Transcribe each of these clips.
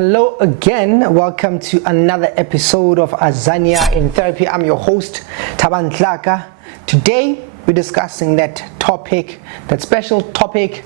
Hello again, welcome to another episode of Azania in Therapy. I'm your host, Thabang Tlaka. Today, we're discussing that special topic,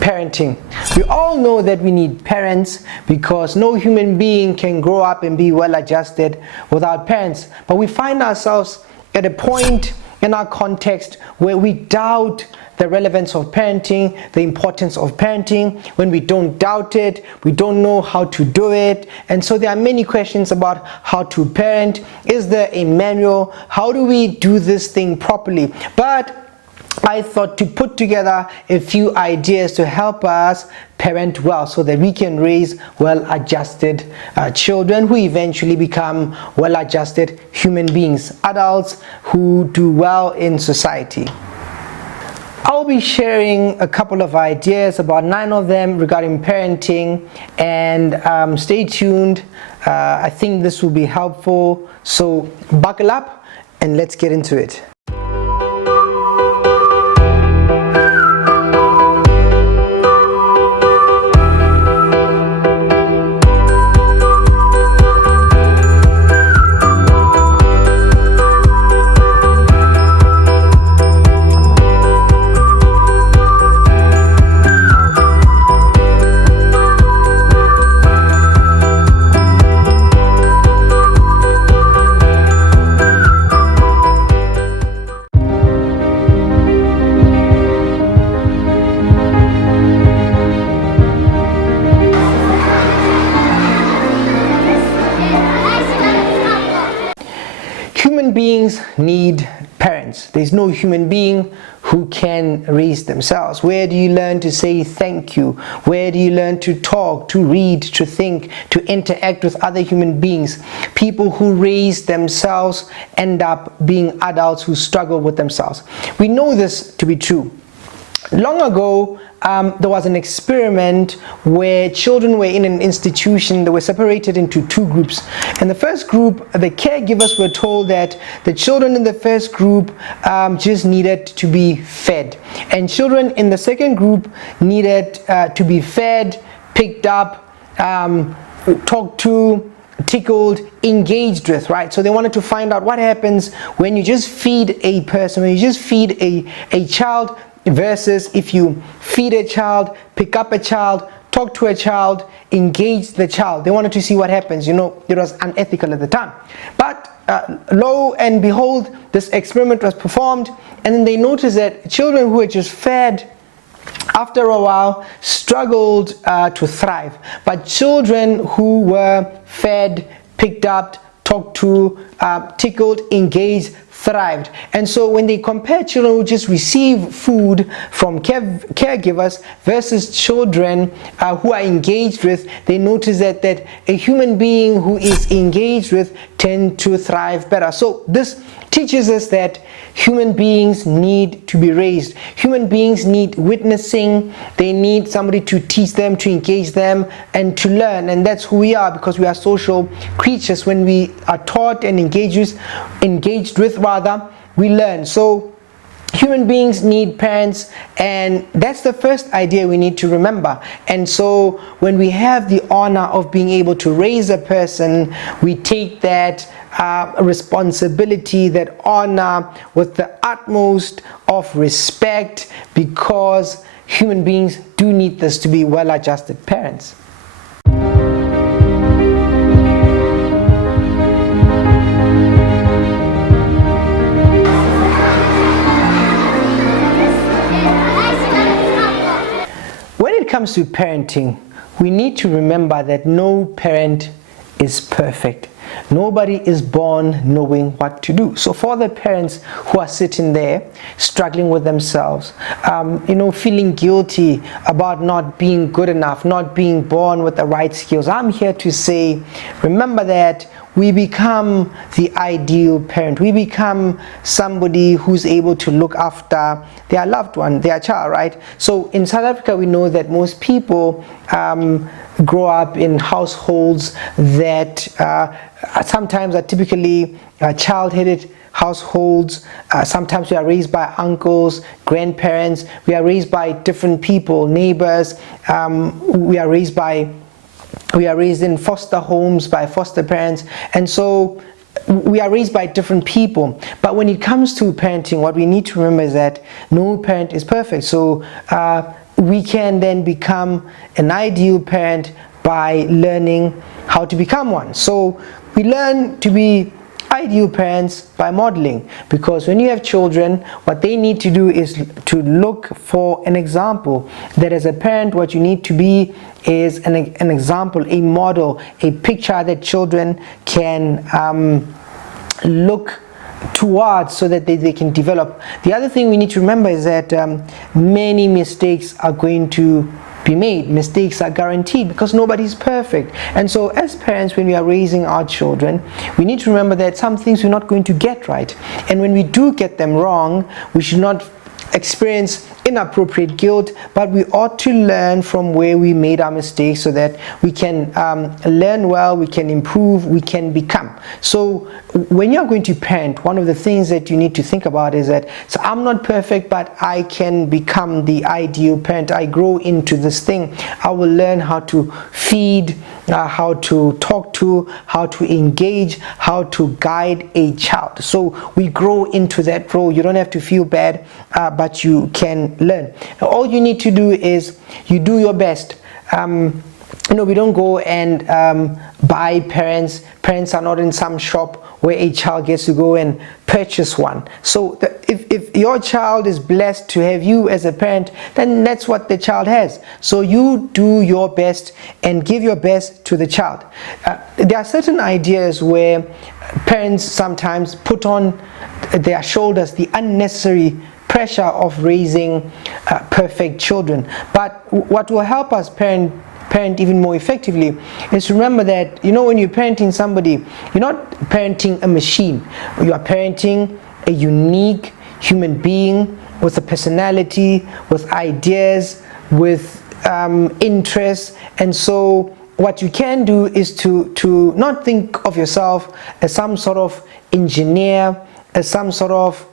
parenting. We all know that we need parents because no human being can grow up and be well adjusted without parents. But we find ourselves at a point in our context where we doubt the relevance of parenting, the importance of parenting. When we don't doubt it, we don't know how to do it. And so there are many questions about how to parent. Is there a manual? How do we do this thing properly? But I thought to put together a few ideas to help us parent well so that we can raise well-adjusted children who eventually become well-adjusted human beings, adults who do well in society. I'll be sharing a couple of ideas, about 9 of them regarding parenting, and stay tuned. I think this will be helpful, so buckle up and let's get into it. Human beings need parents. There's no human being who can raise themselves. Where do you learn to say thank you? Where do you learn to talk, to read, to think, to interact with other human beings? People who raise themselves end up being adults who struggle with themselves. We know this to be true. Long ago, there was an experiment where children were in an institution. They were separated into 2 groups. In the first group, the caregivers were told that the children in the first group just needed to be fed, and children in the second group needed to be fed, picked up, talked to, tickled, engaged with, right? So they wanted to find out what happens when you just feed a person, when you just feed a child, versus if you feed a child, pick up a child, talk to a child, engage the child. They wanted to see what happens. You know, it was unethical at the time. But lo and behold, this experiment was performed, and then they noticed that children who were just fed, after a while, struggled to thrive. But children who were fed, picked up, talked to, tickled, engaged, thrived. And so when they compare children who just receive food from caregivers versus children who are engaged with, they notice that a human being who is engaged with tend to thrive better. So this teaches us that human beings need to be raised. Human beings need witnessing. They need somebody to teach them, to engage them, and to learn. And that's who we are, because we are social creatures. When we are taught and engaged with, we learn. So human beings need parents, and that's the first idea we need to remember. And so when we have the honor of being able to raise a person, we take that responsibility, that honor, with the utmost of respect, because human beings do need this to be well-adjusted parents. When it comes to parenting, we need to remember that no parent is perfect. Nobody is born knowing what to do. So for the parents who are sitting there struggling with themselves, feeling guilty about not being good enough, not being born with the right skills, I'm here to say, remember that we become the ideal parent. We become somebody who's able to look after their loved one, their child, right? So in South Africa, we know that most people grow up in households that sometimes are typically child-headed households. Sometimes we are raised by uncles, grandparents. We are raised by different people, neighbors. We are raised by we are raised in foster homes by foster parents, and so we are raised by different people. But when it comes to parenting, what we need to remember is that no parent is perfect. So we can then become an ideal parent by learning how to become one. So we learn to be ideal parents by modeling, because when you have children, what they need to do is to look for an example. That as a parent, what you need to be is an example, a model, a picture that children can look towards, so that they can develop. The other thing we need to remember is that many mistakes are going to be made. Mistakes are guaranteed, because nobody's perfect. And so as parents, when we are raising our children, we need to remember that some things we're not going to get right, and when we do get them wrong, we should not experience inappropriate guilt, but we ought to learn from where we made our mistakes, so that we can learn well, we can improve, we can become. So when you're going to parent, one of the things that you need to think about is that, so I'm not perfect, but I can become the ideal parent. I grow into this thing. I will learn how to feed, how to talk to, how to engage, how to guide a child. So we grow into that role. You don't have to feel bad, but you can learn. All you need to do is you do your best. We don't go and buy parents. Parents are not in some shop where a child gets to go and purchase one. So if your child is blessed to have you as a parent, then that's what the child has. So you do your best and give your best to the child. There are certain ideas where parents sometimes put on their shoulders the unnecessary pressure of raising perfect children. But what will help us parent even more effectively is to remember that, when you're parenting somebody, you're not parenting a machine. You are parenting a unique human being with a personality, with ideas, with interests. And so what you can do is to not think of yourself as some sort of engineer, as some sort of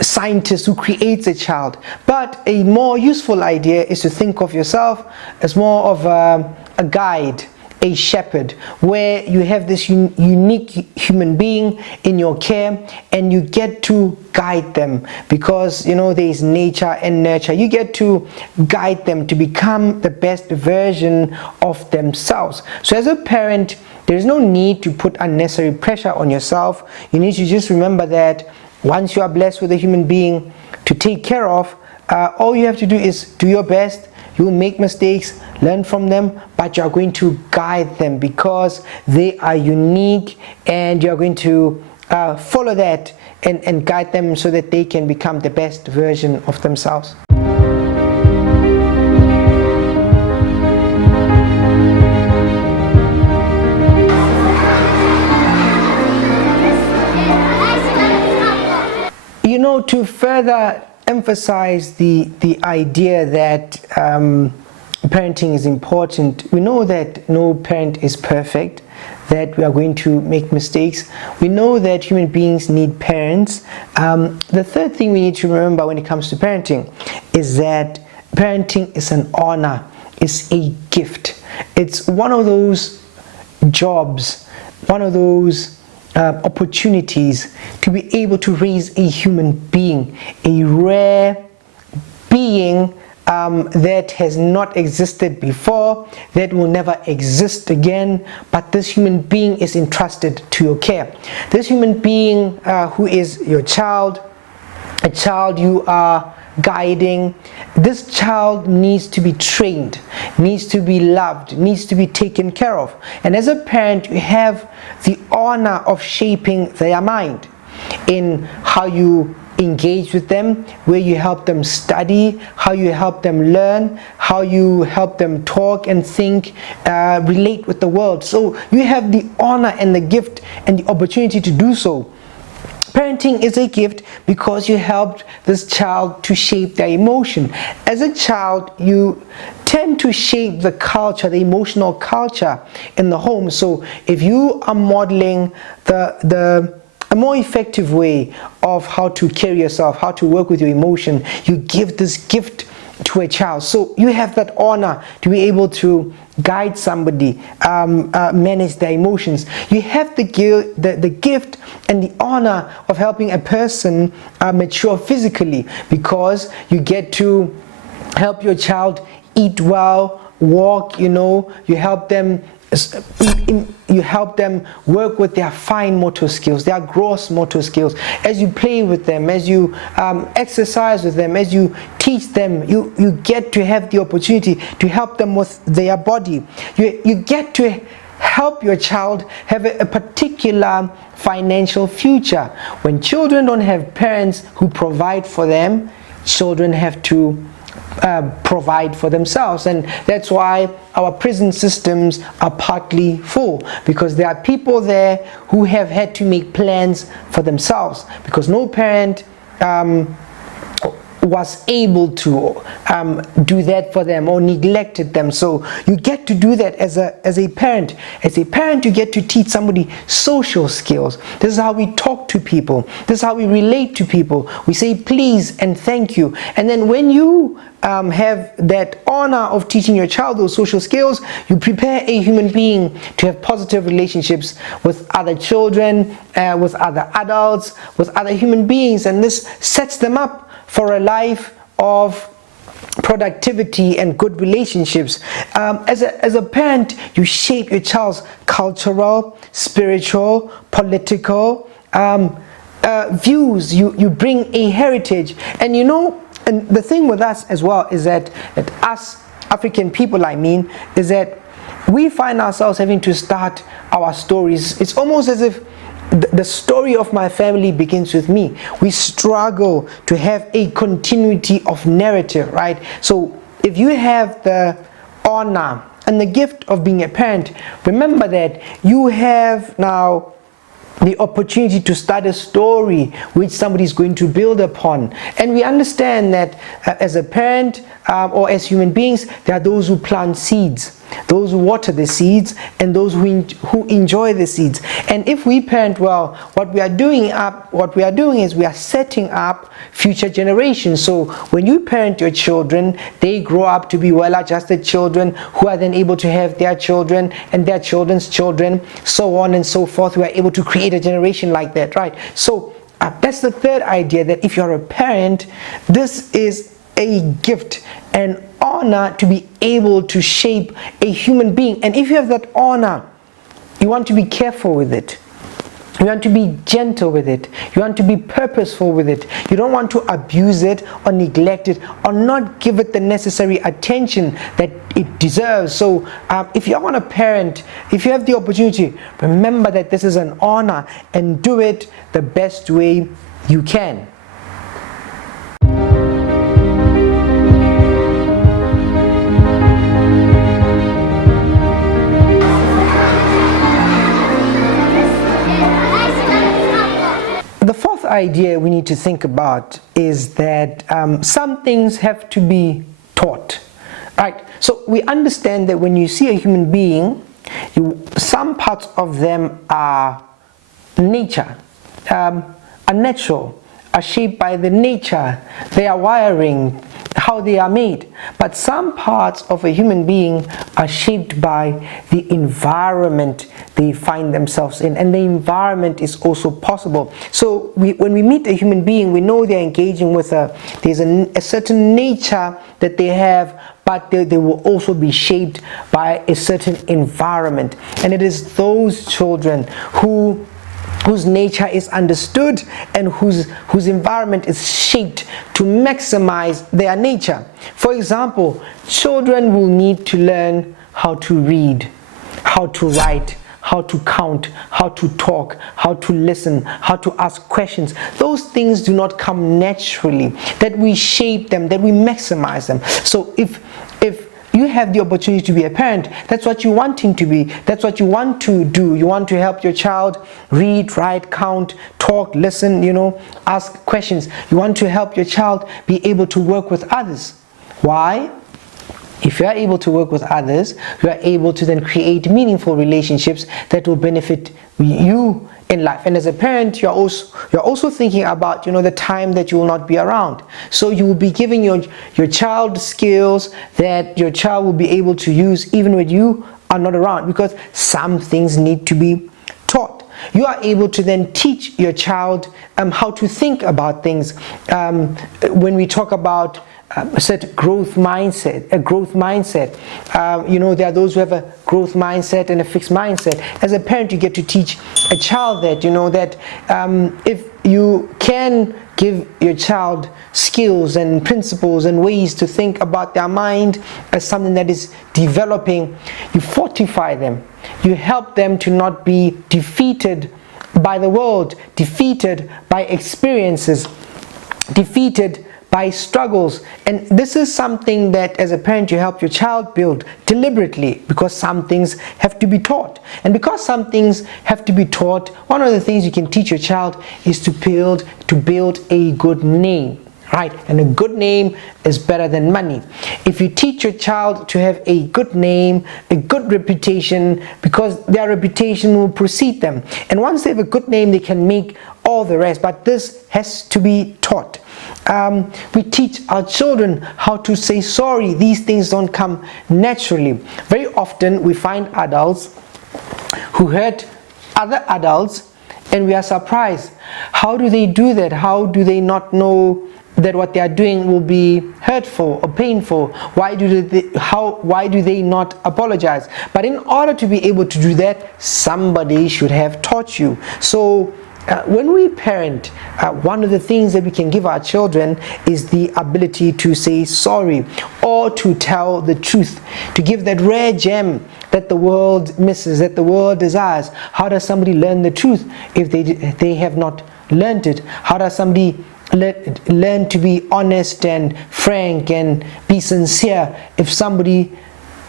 scientist who creates a child, but a more useful idea is to think of yourself as more of a guide, a shepherd, where you have this unique human being in your care, and you get to guide them, because there is nature and nurture. You get to guide them to become the best version of themselves. So as a parent, there is no need to put unnecessary pressure on yourself. You need to just remember that once you are blessed with a human being to take care of, all you have to do is do your best. You will make mistakes, learn from them, but you are going to guide them, because they are unique, and you are going to follow that and guide them so that they can become the best version of themselves. To further emphasize the idea that parenting is important, we know that no parent is perfect, that we are going to make mistakes. We know that human beings need parents. The third thing we need to remember when it comes to parenting is that parenting is an honor, it's a gift. It's one of those jobs, one of those opportunities to be able to raise a human being, a rare being that has not existed before, that will never exist again, but this human being is entrusted to your care. This human being who is your child, a child you are guiding, this child needs to be trained, needs to be loved, needs to be taken care of. And as a parent, you have the honor of shaping their mind in how you engage with them, where you help them study, how you help them learn, how you help them talk and think, relate with the world. So you have the honor and the gift and the opportunity to do so. Parenting is a gift because you helped this child to shape their emotion. As a child, you tend to shape the culture, the emotional culture in the home. So if you are modeling a more effective way of how to carry yourself, how to work with your emotion, you give this gift to a child. So you have that honor to be able to guide somebody, manage their emotions. You have the gift and the honor of helping a person mature physically, because you get to help your child eat well, walk, you help them work with their fine motor skills, their gross motor skills. As you play with them, as you exercise with them, as you teach them, you get to have the opportunity to help them with their body. You get to help your child have a particular financial future. When children don't have parents who provide for them, children have to provide for themselves, and that's why our prison systems are partly full, because there are people there who have had to make plans for themselves, because no parent was able to do that for them or neglected them. So you get to do that as a parent. As a parent, you get to teach somebody social skills. This is how we talk to people. This is how we relate to people. We say please and thank you. And then when you have that honor of teaching your child those social skills, you prepare a human being to have positive relationships with other children, with other adults, with other human beings, and this sets them up for a life of productivity and good relationships. As a parent, you shape your child's cultural, spiritual, political views. You bring a heritage, and and the thing with us as well is that us African people, is that we find ourselves having to start our stories. It's almost as if the story of my family begins with me. We struggle to have a continuity of narrative, right? So if you have the honor and the gift of being a parent, remember that you have now the opportunity to start a story which somebody is going to build upon. And we understand that as a parent or as human beings, there are those who plant seeds, those who water the seeds, and those who enjoy the seeds. And if we parent well, what we are doing is we are setting up future generations. So when you parent your children, they grow up to be well-adjusted children who are then able to have their children and their children's children, so on and so forth. We are able to create a generation like that, right? So that's the third idea, that if you're a parent, this is a gift and honor to be able to shape a human being. And if you have that honor, you want to be careful with it. You want to be gentle with it. You want to be purposeful with it. You don't want to abuse it or neglect it or not give it the necessary attention that it deserves. So if you want to parent, if you have the opportunity, remember that this is an honor and do it the best way you can. The fourth idea we need to think about is that some things have to be taught, right? So we understand that when you see a human being, some parts of them are nature, are natural, are shaped by the nature, they are wiring, how they are made. But some parts of a human being are shaped by the environment they find themselves in, and the environment is also possible. So when we meet a human being, we know they're engaging with there's a certain nature that they have, but they will also be shaped by a certain environment. And it is those children whose nature is understood and whose environment is shaped to maximize their nature. For example, children will need to learn how to read, how to write, how to count, how to talk, how to listen, how to ask questions. Those things do not come naturally, that we shape them, that we maximize them. So if you have the opportunity to be a parent, that's what you're wanting to be, that's what you want to do. You want to help your child read, write, count, talk, listen, ask questions. You want to help your child be able to work with others. Why? If you are able to work with others, you are able to then create meaningful relationships that will benefit you in life. And as a parent, you're also thinking about, the time that you will not be around. So you will be giving your child skills that your child will be able to use even when you are not around, because some things need to be taught. You are able to then teach your child how to think about things. When we talk about a growth mindset, there are those who have a growth mindset and a fixed mindset. As a parent, you get to teach a child that if you can give your child skills and principles and ways to think about their mind as something that is developing, you fortify them, you help them to not be defeated by the world, defeated by experiences, defeated by struggles. And this is something that as a parent you help your child build deliberately, because some things have to be taught. And because some things have to be taught, one of the things you can teach your child is to build a good name. Right? And a good name is better than money. If you teach your child to have a good name, a good reputation, because their reputation will precede them. And once they have a good name, they can make all the rest. But this has to be taught. We teach our children how to say sorry. These things don't come naturally. Very often we find adults who hurt other adults and we are surprised. How do they do that? How do they not know that what they are doing will be hurtful or painful? Why do they not apologize? But in order to be able to do that, somebody should have taught you. So when we parent, one of the things that we can give our children is the ability to say sorry, or to tell the truth, to give that rare gem that the world misses, that the world desires. How does somebody learn the truth if they have not learned it? How does somebody learn to be honest and frank and be sincere if somebody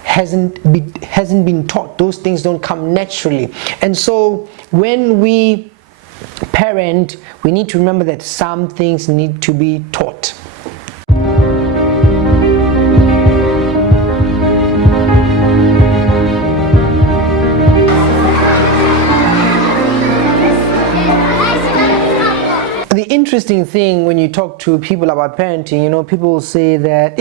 hasn't been taught? Those things don't come naturally. And so when we parent, we need to remember that some things need to be taught. The interesting thing when you talk to people about parenting, people will say that,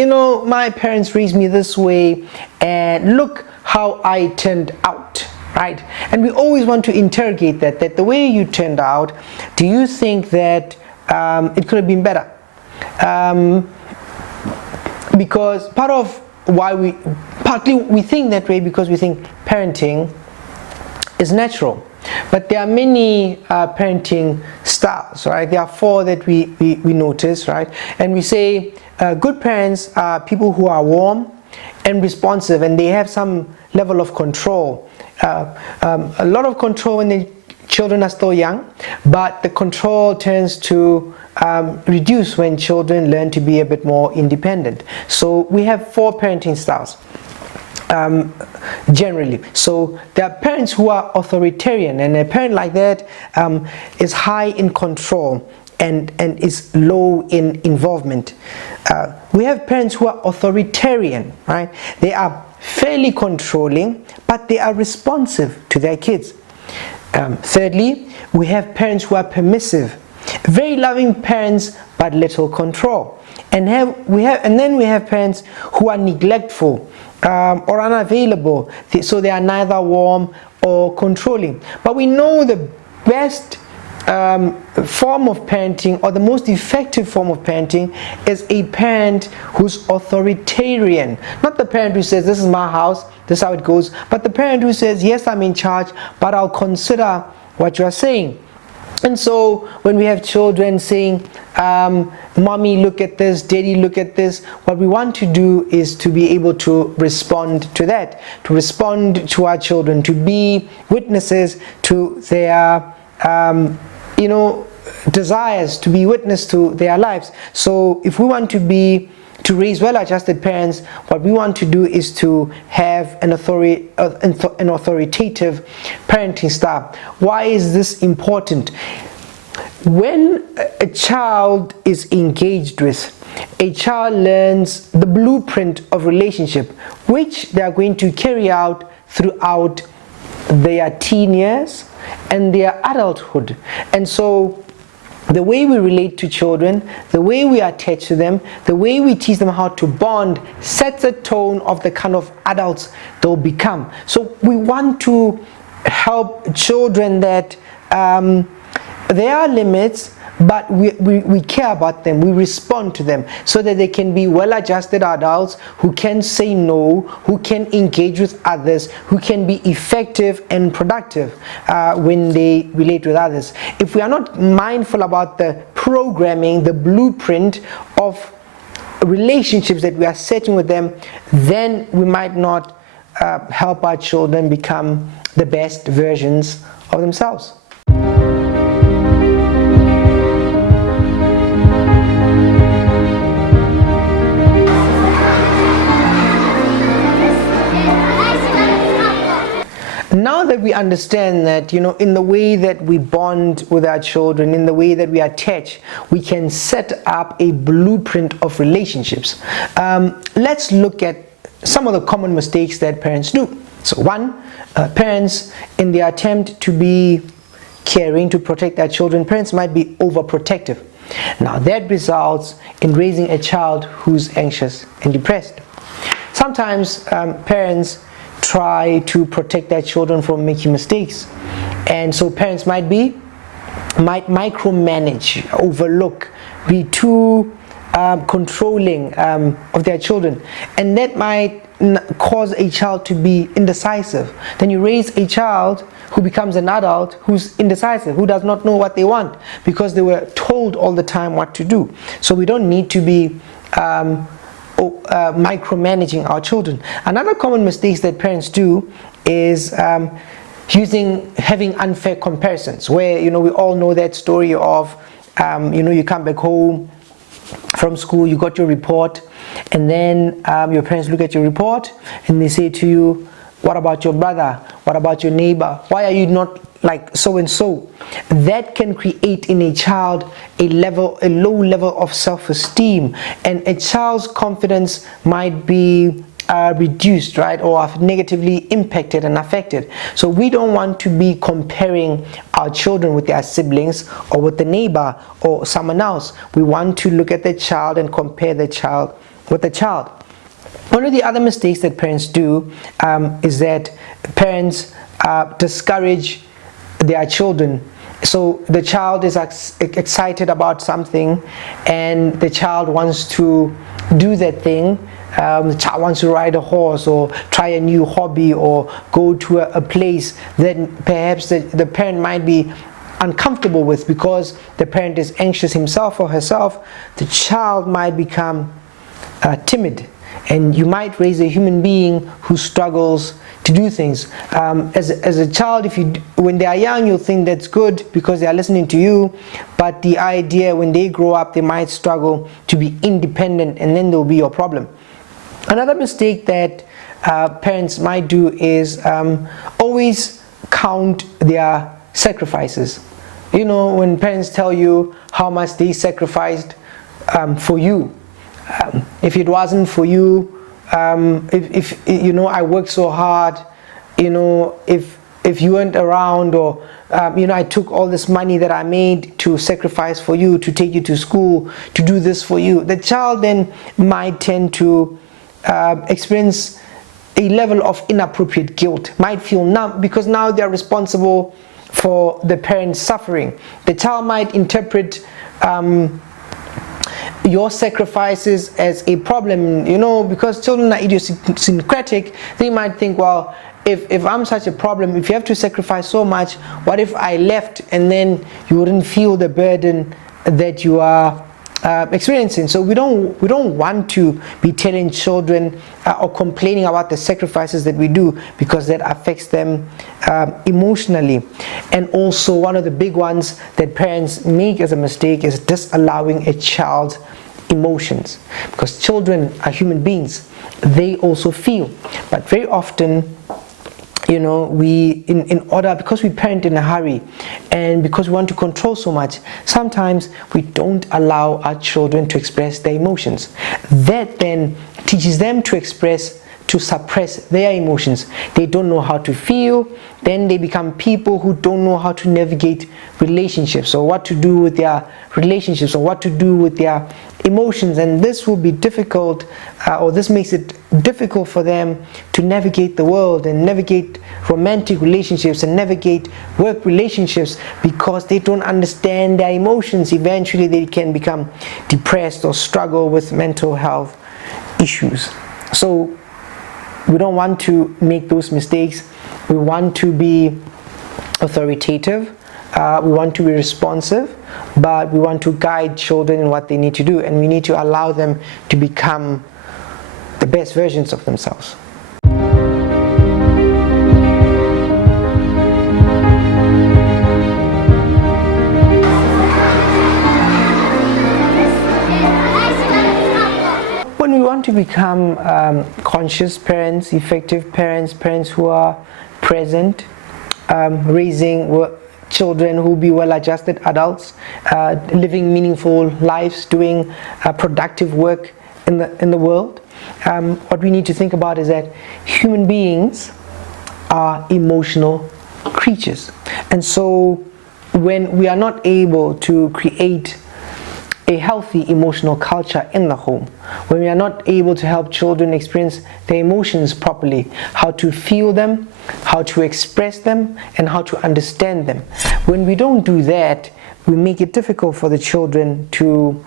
my parents raised me this way and look how I turned out. Right? And we always want to interrogate that the way you turned out, do you think that it could have been better? Because partly we think that way because we think parenting is natural. But there are many parenting styles, right? There are 4 that we notice, right? And we say good parents are people who are warm and responsive, and they have some level of control. A lot of control when the children are still young, but the control tends to reduce when children learn to be a bit more independent. So we have 4 parenting styles. Generally, so there are parents who are authoritarian, and a parent like that is high in control and is low in involvement. We have parents who are authoritarian, right? They are fairly controlling, but they are responsive to their kids. Thirdly, we have parents who are permissive, very loving parents, but little control. And then we have parents who are neglectful or unavailable, so they are neither warm or controlling. But we know the best form of parenting, or the most effective form of parenting, is a parent who's authoritarian. Not the parent who says, this is my house, this is how it goes, but the parent who says, yes, I'm in charge, but I'll consider what you are saying. And so when we have children saying, mommy, look at this, daddy, look at this, what we want to do is to be able to respond to that, to respond to our children, to be witnesses to their desires, to be witness to their lives. So if we want to raise well-adjusted parents, what we want to do is to have an authoritative parenting style. Why is this important? When a child is engaged with, a child learns the blueprint of relationship, which they are going to carry out throughout their teen years and their adulthood. And so the way we relate to children, the way we attach to them, the way we teach them how to bond sets a tone of the kind of adults they'll become. So we want to help children that there are limits, but we care about them, we respond to them, so that they can be well-adjusted adults who can say no, who can engage with others, who can be effective and productive when they relate with others. If we are not mindful about the programming, the blueprint of relationships that we are setting with them, then we might not help our children become the best versions of themselves. Now that we understand that, in the way that we bond with our children, in the way that we attach, we can set up a blueprint of relationships. Let's look at some of the common mistakes that parents do. So one, parents, in their attempt to be caring, to protect their children, parents might be overprotective. Now that results in raising a child who's anxious and depressed. Sometimes parents try to protect their children from making mistakes, and so parents might micromanage, overlook, be too controlling of their children, and that might cause a child to be indecisive. Then you raise a child who becomes an adult who's indecisive, who does not know what they want because they were told all the time what to do. So we don't need to be micromanaging our children. Another common mistakes that parents do is having unfair comparisons, where we all know that story of you come back home from school, you got your report, and then your parents look at your report and they say to you, what about your brother? What about your neighbor? Why are you not like so and so? That can create in a child a low level of self-esteem, and a child's confidence might be reduced, right, or negatively impacted and affected. So we don't want to be comparing our children with their siblings or with the neighbor or someone else. We want to look at the child and compare the child with the child. One of the other mistakes that parents do is that parents discourage their children. So the child is excited about something, and the child wants to do that thing. The child wants to ride a horse or try a new hobby or go to a place that perhaps the parent might be uncomfortable with because the parent is anxious himself or herself. The child might become timid, and you might raise a human being who struggles to do things. As a child, when they are young, you'll think that's good because they are listening to you, but the idea when they grow up, they might struggle to be independent, and then there'll be your problem. Another mistake that parents might do is always count their sacrifices. When parents tell you how much they sacrificed for you, if it wasn't for you, if I worked so hard, if you weren't around, or I took all this money that I made to sacrifice for you, to take you to school, to do this for you, the child then might tend to experience a level of inappropriate guilt, might feel numb because now they are responsible for the parent's suffering. The child might interpret your sacrifices as a problem, because children are idiosyncratic. They might think, well, if I'm such a problem, if you have to sacrifice so much, what if I left and then you wouldn't feel the burden that you are experiencing? So we don't want to be telling children or complaining about the sacrifices that we do, because that affects them emotionally. And also, one of the big ones that parents make as a mistake is disallowing a child's emotions, because children are human beings. They also feel, but very often in order, because we parent in a hurry and because we want to control so much, sometimes we don't allow our children to express their emotions. That then teaches them to suppress their emotions. They don't know how to feel. Then they become people who don't know how to navigate relationships, or what to do with their relationships, or what to do with their emotions. And this will be difficult, or this makes it difficult for them to navigate the world and navigate romantic relationships and navigate work relationships, because they don't understand their emotions. Eventually they can become depressed or struggle with mental health issues. So we don't want to make those mistakes. We want to be authoritative, we want to be responsive, but we want to guide children in what they need to do, and we need to allow them to become the best versions of themselves. When we want to become conscious parents, effective parents, parents who are present, raising children who will be well-adjusted adults, living meaningful lives, doing productive work in the world, what we need to think about is that human beings are emotional creatures. And so when we are not able to create a healthy emotional culture in the home, when we are not able to help children experience their emotions properly, how to feel them, how to express them, and how to understand them, when we don't do that, we make it difficult for the children to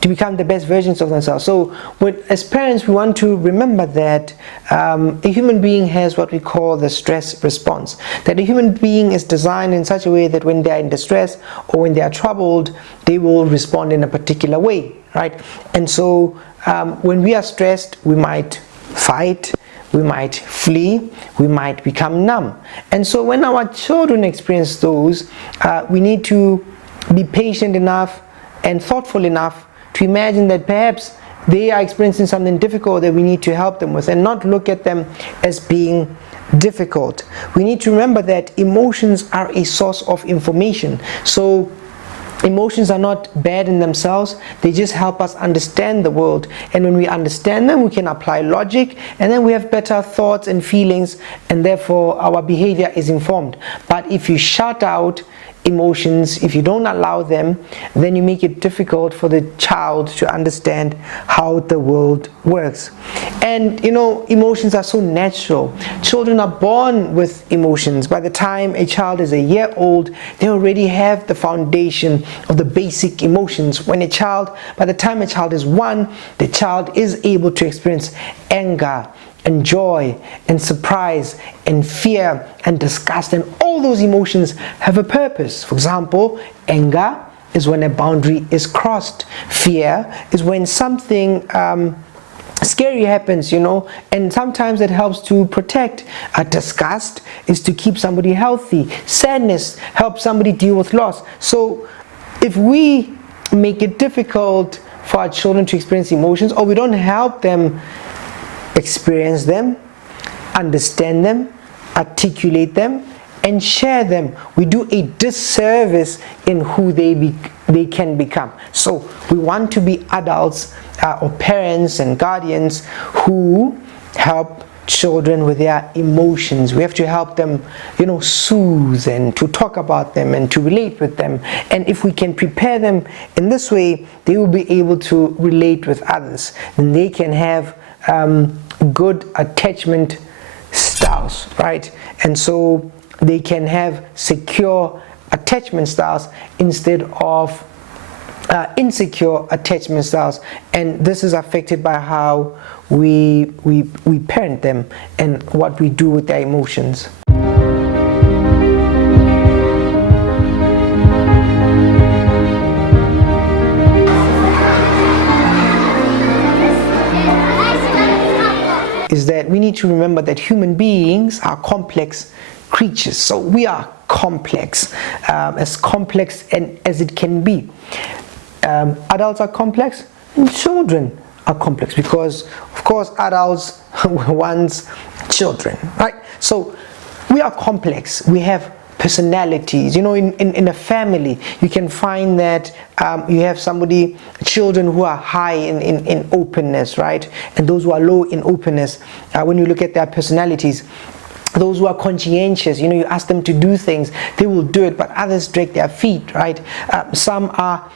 become the best versions of themselves. So as parents, we want to remember that a human being has what we call the stress response. That a human being is designed in such a way that when they are in distress or when they are troubled, they will respond in a particular way, right? And so when we are stressed, we might fight, we might flee, we might become numb. And so when our children experience those, we need to be patient enough and thoughtful enough to imagine that perhaps they are experiencing something difficult that we need to help them with, and not look at them as being difficult. We need to remember that emotions are a source of information. So emotions are not bad in themselves, they just help us understand the world, and when we understand them, we can apply logic, and then we have better thoughts and feelings, and therefore our behavior is informed. But if you shut out emotions, if you don't allow them, then you make it difficult for the child to understand how the world works. And emotions are so natural. Children are born with emotions. By the time a child is a year old, they already have the foundation of the basic emotions. By the time a child is 1, the child is able to experience anger and joy and surprise and fear and disgust, and all those emotions have a purpose. For example, anger is when a boundary is crossed. Fear is when something scary happens, and sometimes it helps to protect. Disgust is to keep somebody healthy. Sadness helps somebody deal with loss. So if we make it difficult for our children to experience emotions, or we don't help them experience them, understand them, articulate them, and share them, we do a disservice in who they can become. So we want to be adults or parents and guardians who help children with their emotions. We have to help them, soothe and to talk about them and to relate with them. And if we can prepare them in this way, they will be able to relate with others, and they can have good attachment styles, right? And so they can have secure attachment styles instead of insecure attachment styles. And this is affected by how we parent them and what we do with their emotions. Is that we need to remember that human beings are complex creatures. So we are complex, as complex as it can be. Adults are complex, and children are complex, because of course adults want children, right? So we are complex. We have personalities. You know, in a family, you can find that you have children who are high in openness, right? And those who are low in openness. When you look at their personalities, those who are conscientious, you know, you ask them to do things, they will do it, but others drag their feet, right? Some are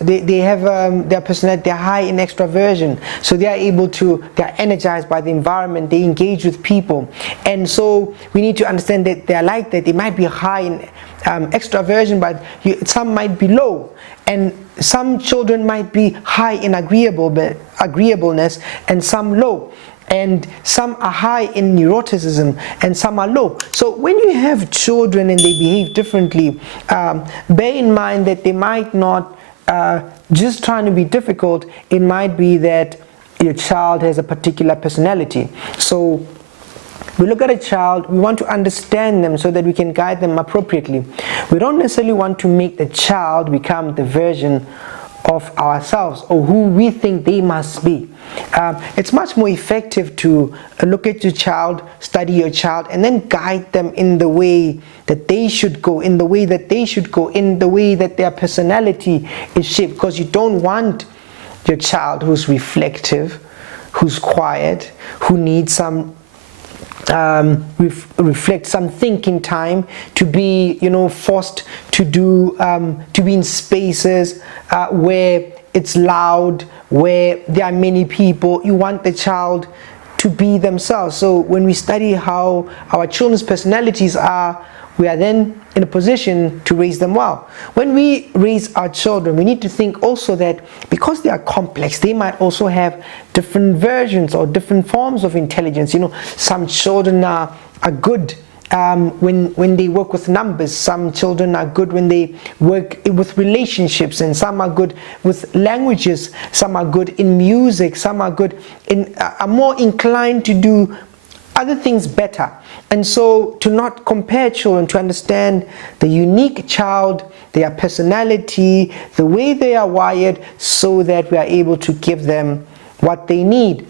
they have their personality, they're high in extroversion, so they're energized by the environment, they engage with people. And so we need to understand that they're like that. They might be high in extroversion, but some might be low. And some children might be high in agreeableness and some low. And some are high in neuroticism and some are low. So when you have children and they behave differently, bear in mind that they might not just trying to be difficult. It might be that your child has a particular personality. So we look at a child, we want to understand them so that we can guide them appropriately. We don't necessarily want to make the child become the version of ourselves or who we think they must be. It's much more effective to look at your child, study your child, and then guide them in the way that they should go, in the way that their personality is shaped, because you don't want your child who's reflective, who's quiet, who needs some reflect some thinking time, to be, you know, forced to do to be in spaces where it's loud, where there are many people. You want the child to be themselves. So when we study how our children's personalities are, we are then in a position to raise them well. When we raise our children, we need to think also that because they are complex, they might also have different versions or different forms of intelligence. You know, some children are good when they work with numbers. Some children are good when they work with relationships, and some are good with languages. Some are good in music. Some are good are more inclined to do other things better. And so to not compare children, to understand the unique child, their personality, the way they are wired, so that we are able to give them what they need.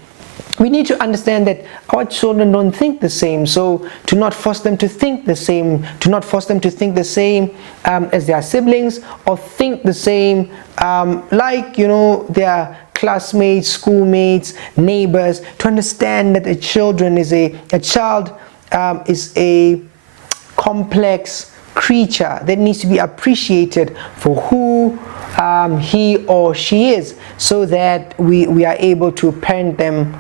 We need to understand that our children don't think the same, so to not force them to think the same, as their siblings, or think the same like, you know, their classmates, schoolmates, neighbors. To understand that a child is a complex creature that needs to be appreciated for who he or she is, so that we are able to parent them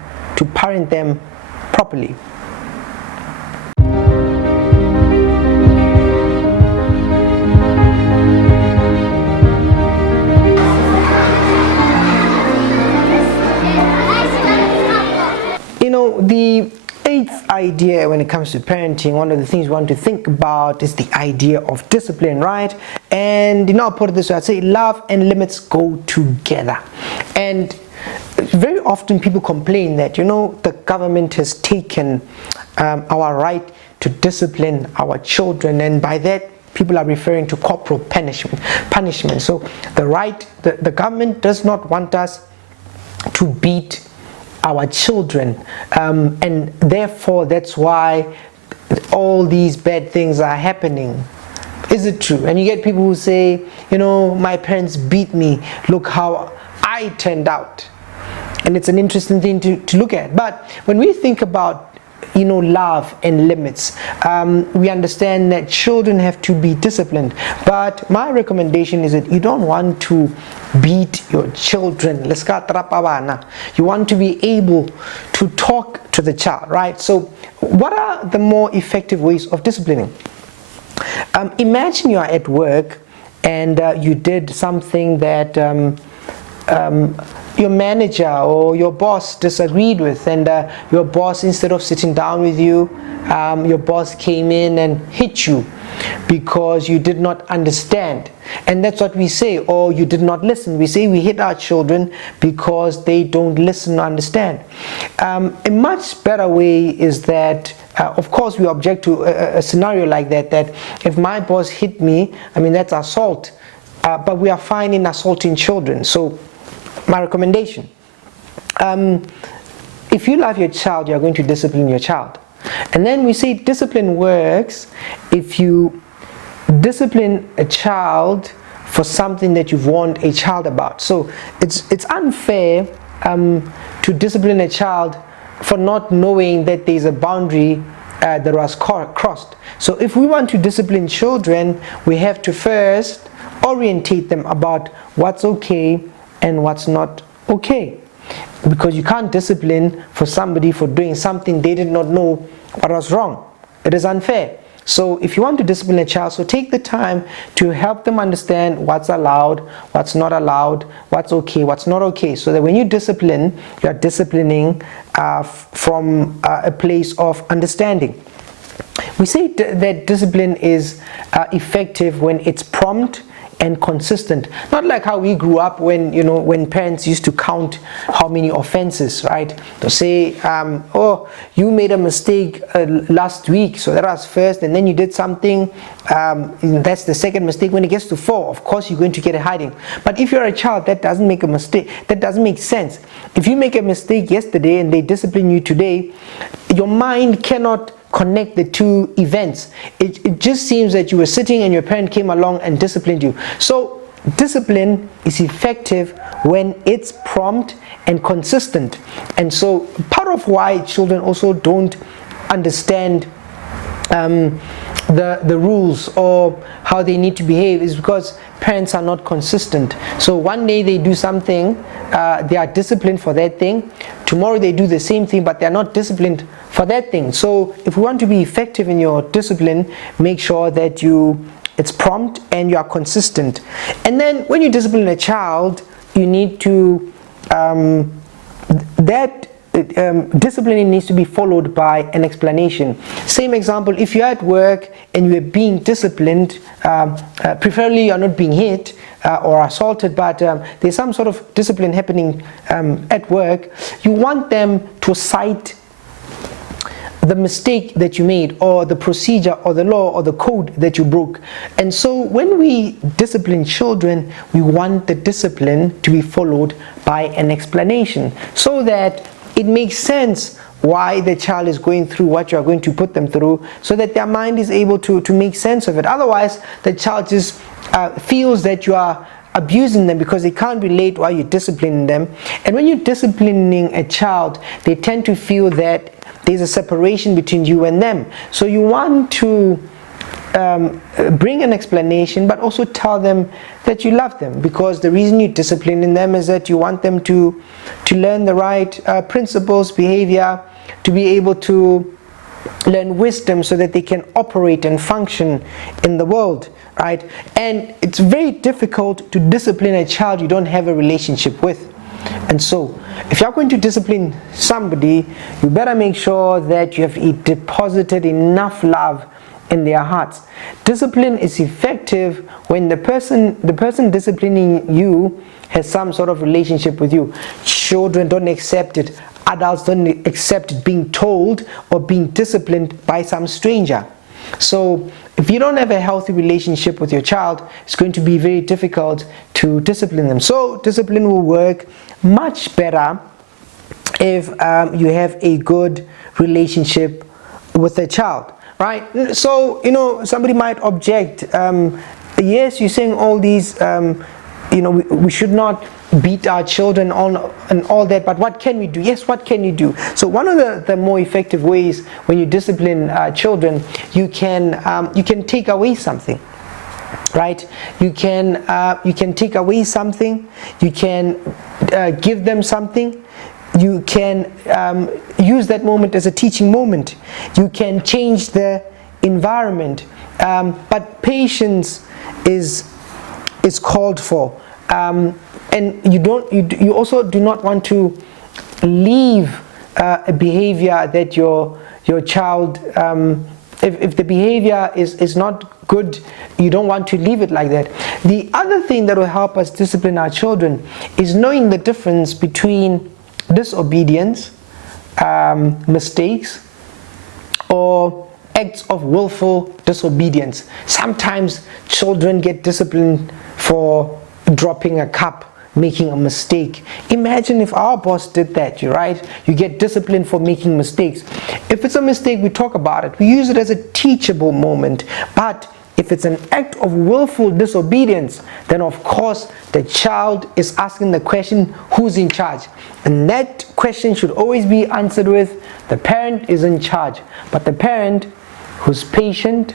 properly. You know, the eighth idea when it comes to parenting, one of the things we want to think about is the idea of discipline, right? And, you know, I'll put it this way, I'd say love and limits go together. And very often people complain that, you know, the government has taken our right to discipline our children, and by that people are referring to corporal punishment. So the government does not want us to beat our children, and therefore that's why all these bad things are happening. Is it true? And you get people who say, you know, my parents beat me, look how I turned out. And it's an interesting thing to look at. But when we think about, you know, love and limits, we understand that children have to be disciplined. But my recommendation is that you don't want to beat your children. You want to be able to talk to the child, right? So what are the more effective ways of disciplining? Imagine you are at work and you did something that your manager or your boss disagreed with, and your boss, instead of sitting down with you, your boss came in and hit you because you did not understand. And that's what we say, or you did not listen. We say we hit our children because they don't listen or understand. A much better way is that, of course, we object to a scenario like that if my boss hit me, I mean, that's assault, but we are fine in assaulting children. So my recommendation, if you love your child, you are going to discipline your child. And then we say discipline works if you discipline a child for something that you've warned a child about. So it's unfair to discipline a child for not knowing that there's a boundary that was crossed. So if we want to discipline children, we have to first orientate them about what's okay and what's not okay. Because you can't discipline for somebody for doing something they did not know what was wrong. It is unfair. So if you want to discipline a child, so take the time to help them understand what's allowed, what's not allowed, what's okay, what's not okay, so that when you discipline, you are disciplining from a place of understanding. We say that discipline is effective when it's prompt and consistent. Not like how we grew up when parents used to count how many offenses, right? To say, oh, you made a mistake last week, so that was first, and then you did something, that's the second mistake. When it gets to 4, of course you're going to get a hiding. But if you're a child, that doesn't make a mistake. That doesn't make sense. If you make a mistake yesterday and they discipline you today, your mind cannot connect the two events. It just seems that you were sitting and your parent came along and disciplined you. So discipline is effective when it's prompt and consistent. And so part of why children also don't understand the rules or how they need to behave is because parents are not consistent. So one day they do something, they are disciplined for that thing. Tomorrow they do the same thing, but they are not disciplined for that thing. So if you want to be effective in your discipline, make sure that it's prompt and you are consistent. And then when you discipline a child, you need to disciplining needs to be followed by an explanation. Same example, if you're at work and you're being disciplined, preferably you're not being hit or assaulted, but there's some sort of discipline happening at work, you want them to cite the mistake that you made, or the procedure, or the law, or the code that you broke. And so when we discipline children, we want the discipline to be followed by an explanation, so that it makes sense why the child is going through what you are going to put them through, so that their mind is able to make sense of it. Otherwise, the child just feels that you are abusing them because they can't relate why you're disciplining them. And when you're disciplining a child, they tend to feel that there's a separation between you and them. So you want to bring an explanation, but also tell them that you love them, because the reason you're disciplining them is that you want them to learn the right principles, behavior, to be able to learn wisdom so that they can operate and function in the world, right? And it's very difficult to discipline a child you don't have a relationship with. And so if you're going to discipline somebody, you better make sure that you have deposited enough love in their hearts. Discipline is effective when the person disciplining you has some sort of relationship with you. Children don't accept it. Adults don't accept being told or being disciplined by some stranger. So if you don't have a healthy relationship with your child, it's going to be very difficult to discipline them. So discipline will work much better if you have a good relationship with a child, right? So, somebody might object, yes, you're saying all these, we should not beat our children on and all that, but what can we do? Yes, what can you do? So one of the more effective ways when you discipline children, you can take away something, right? You can take away something. You can give them something. You can use that moment as a teaching moment. You can change the environment, but patience is called for. And you also do not want to leave a behavior that your child, if the behavior is not good, you don't want to leave it like that. The other thing that will help us discipline our children is knowing the difference between disobedience, mistakes, or acts of willful disobedience. Sometimes children get disciplined for dropping a cup making a mistake. Imagine if our boss did that, right? You get disciplined for making mistakes. If it's a mistake, we talk about it. We use it as a teachable moment. But if it's an act of willful disobedience, then of course the child is asking the question, who's in charge? And that question should always be answered with, the parent is in charge. But the parent who's patient,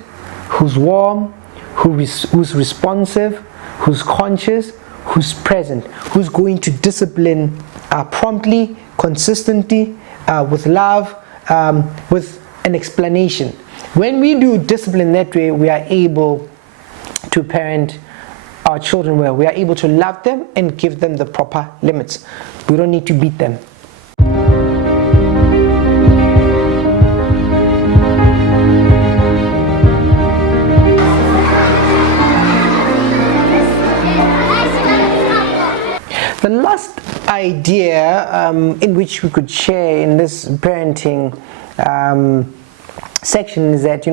who's warm, who's responsive, who's conscious, who's present, who's going to discipline promptly, consistently, with love, with an explanation. When we do discipline that way, we are able to parent our children well. We are able to love them and give them the proper limits. We don't need to beat them. The last idea in which we could share in this parenting section is that,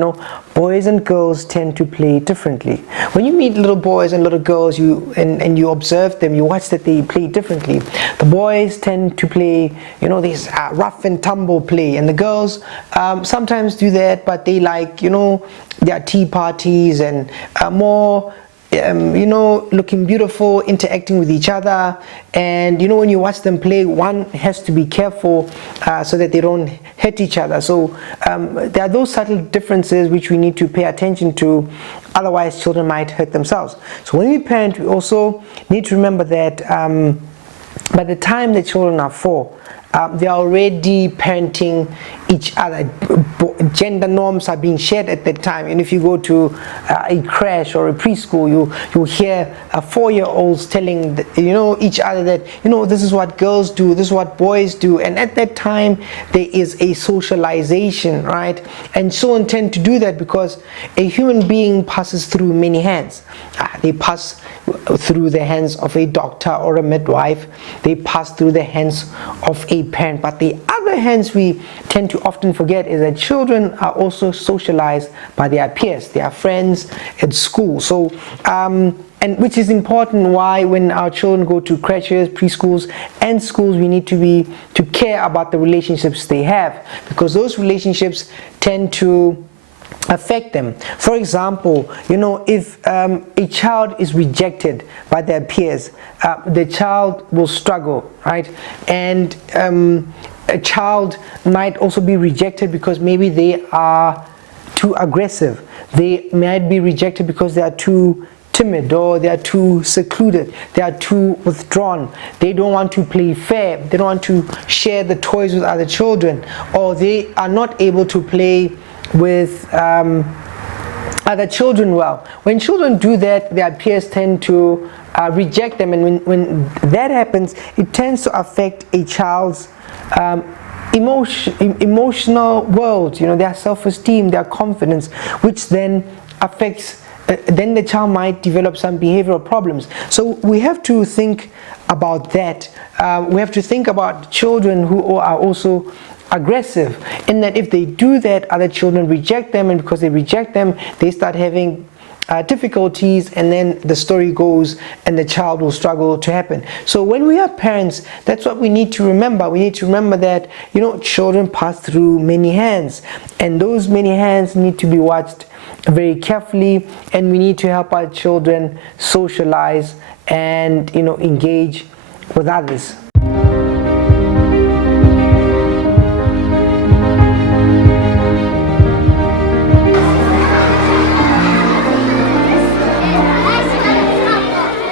boys and girls tend to play differently. When you meet little boys and little girls, and you observe them, you watch that they play differently. The boys tend to play, this rough and tumble play, and the girls sometimes do that, but they like, their tea parties and more looking beautiful, interacting with each other. And when you watch them play, one has to be careful so that they don't hit each other. So there are those subtle differences which we need to pay attention to, otherwise children might hurt themselves. So when we parent, we also need to remember that by the time the children are 4, they are already parenting each other. Gender norms are being shared at that time. And if you go to a crash or a preschool, you'll hear 4-year-olds telling each other that this is what girls do, this is what boys do. And at that time there is a socialization, right? And children tend to do that because a human being passes through many hands. They pass through the hands of a doctor or a midwife. They pass through the hands of a parent. But the other hands we tend to often forget is that children are also socialized by their peers, their friends at school. So and which is important why when our children go to creches, preschools and schools, we need to care about the relationships they have, because those relationships tend to affect them. For example, if a child is rejected by their peers, the child will struggle, right? And a child might also be rejected because maybe they are too aggressive. They might be rejected because they are too timid, or they are too secluded, they are too withdrawn, they don't want to play fair, they don't want to share the toys with other children, or they are not able to play with other children well. When children do that, their peers tend to reject them, and when that happens, it tends to affect a child's emotional world, their self-esteem, their confidence, which then affects then the child might develop some behavioral problems. So we have to think about that. We have to think about children who are also aggressive, in that if they do that, other children reject them, and because they reject them, they start having difficulties, and then the story goes and the child will struggle to happen. So when we are parents, that's what we need to remember. We need to remember that children pass through many hands, and those many hands need to be watched very carefully, and we need to help our children socialize and engage with others.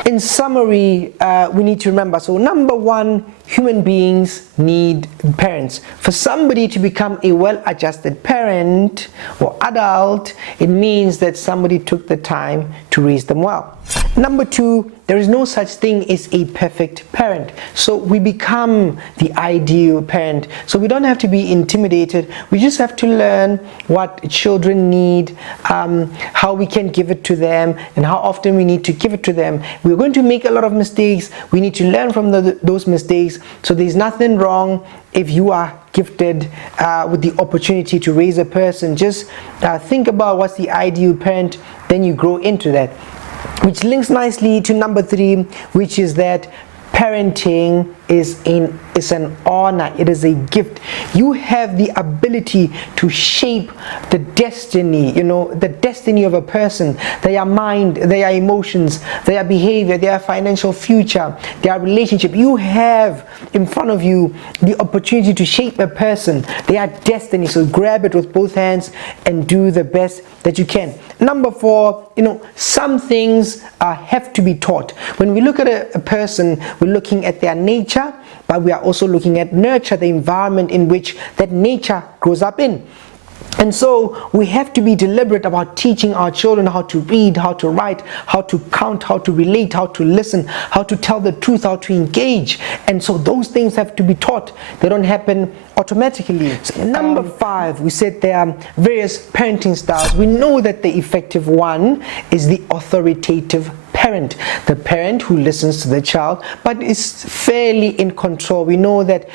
In summary, we need to remember, so number one, human beings need parents. For somebody to become a well-adjusted parent or adult, it means that somebody took the time to raise them well. Number two, there is no such thing as a perfect parent. So we become the ideal parent. So we don't have to be intimidated. We just have to learn what children need, how we can give it to them, and how often we need to give it to them. We're going to make a lot of mistakes. We need to learn from those mistakes. So there's nothing wrong if you are gifted with the opportunity to raise a person. Just think about what's the ideal parent, then you grow into that. Which links nicely to number three, which is that parenting is an honor. It is a gift. You have the ability to shape the destiny, the destiny of a person, their mind, their emotions, their behavior, their financial future, their relationship. You have in front of you the opportunity to shape a person, their destiny. So grab it with both hands and do the best that you can. Number 4, some things have to be taught. When we look at a person, we're looking at their nature, but we are also looking at nurture, the environment in which that nature grows up in. And so we have to be deliberate about teaching our children how to read, how to write, how to count, how to relate, how to listen, how to tell the truth, how to engage. And so those things have to be taught. They don't happen automatically. So number 5, we said there are various parenting styles. We know that the effective one is the authoritative parent, the parent who listens to the child but is fairly in control. We know that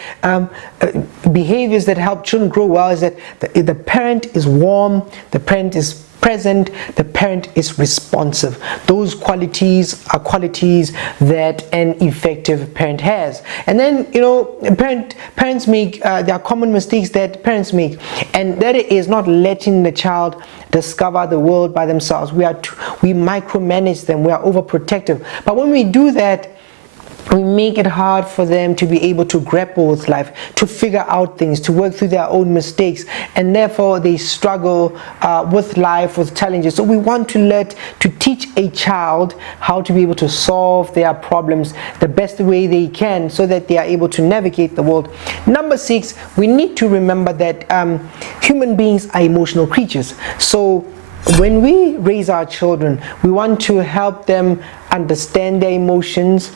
behaviors that help children grow well is that the parent is warm, the parent is present, the parent is responsive. Those qualities are qualities that an effective parent has. And then parents make there are common mistakes that parents make, and that is not letting the child discover the world by themselves. We micromanage them, we are overprotective. But when we do that, we make it hard for them to be able to grapple with life, to figure out things, to work through their own mistakes, and therefore they struggle with life, with challenges. So we want to teach a child how to be able to solve their problems the best way they can so that they are able to navigate the world. Number 6, we need to remember that human beings are emotional creatures. So when we raise our children, we want to help them understand their emotions,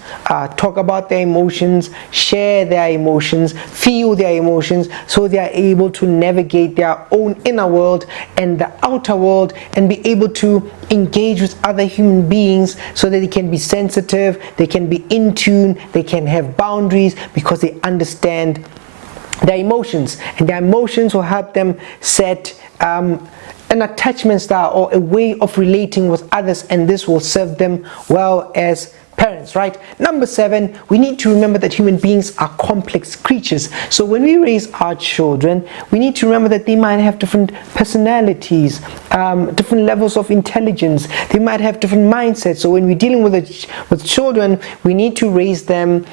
talk about their emotions, share their emotions, feel their emotions, so they are able to navigate their own inner world and the outer world and be able to engage with other human beings so that they can be sensitive, they can be in tune, they can have boundaries because they understand their emotions, and their emotions will help them set an attachment style or a way of relating with others, and this will serve them well as parents, right? Number 7, we need to remember that human beings are complex creatures. So when we raise our children, we need to remember that they might have different personalities, different levels of intelligence, they might have different mindsets. So when we're dealing with children, we need to raise them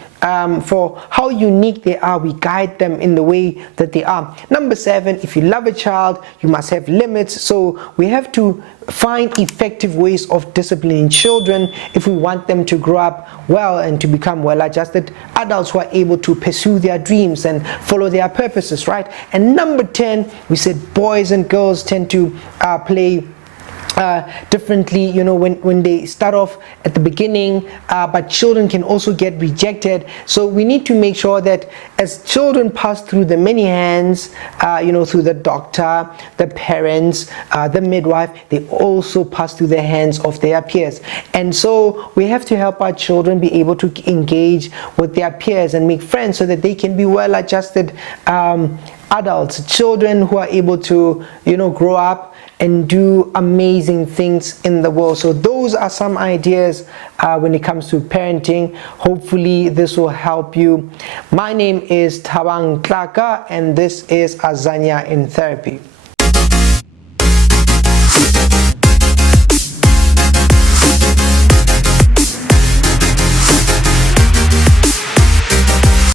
for how unique they are. We guide them in the way that they are. Number 7, if you love a child, you must have limits. So we have to find effective ways of disciplining children if we want them to grow up well and to become well-adjusted adults who are able to pursue their dreams and follow their purposes, right? And number 10, we said boys and girls tend to play differently, when they start off at the beginning, but children can also get rejected. So we need to make sure that as children pass through the many hands, through the doctor, the parents, the midwife, they also pass through the hands of their peers. And so we have to help our children be able to engage with their peers and make friends so that they can be well-adjusted adults, children who are able to, grow up and do amazing things in the world. So those are some ideas when it comes to parenting. Hopefully this will help you. My name is Thabang Tlaka and this is Azania in Therapy.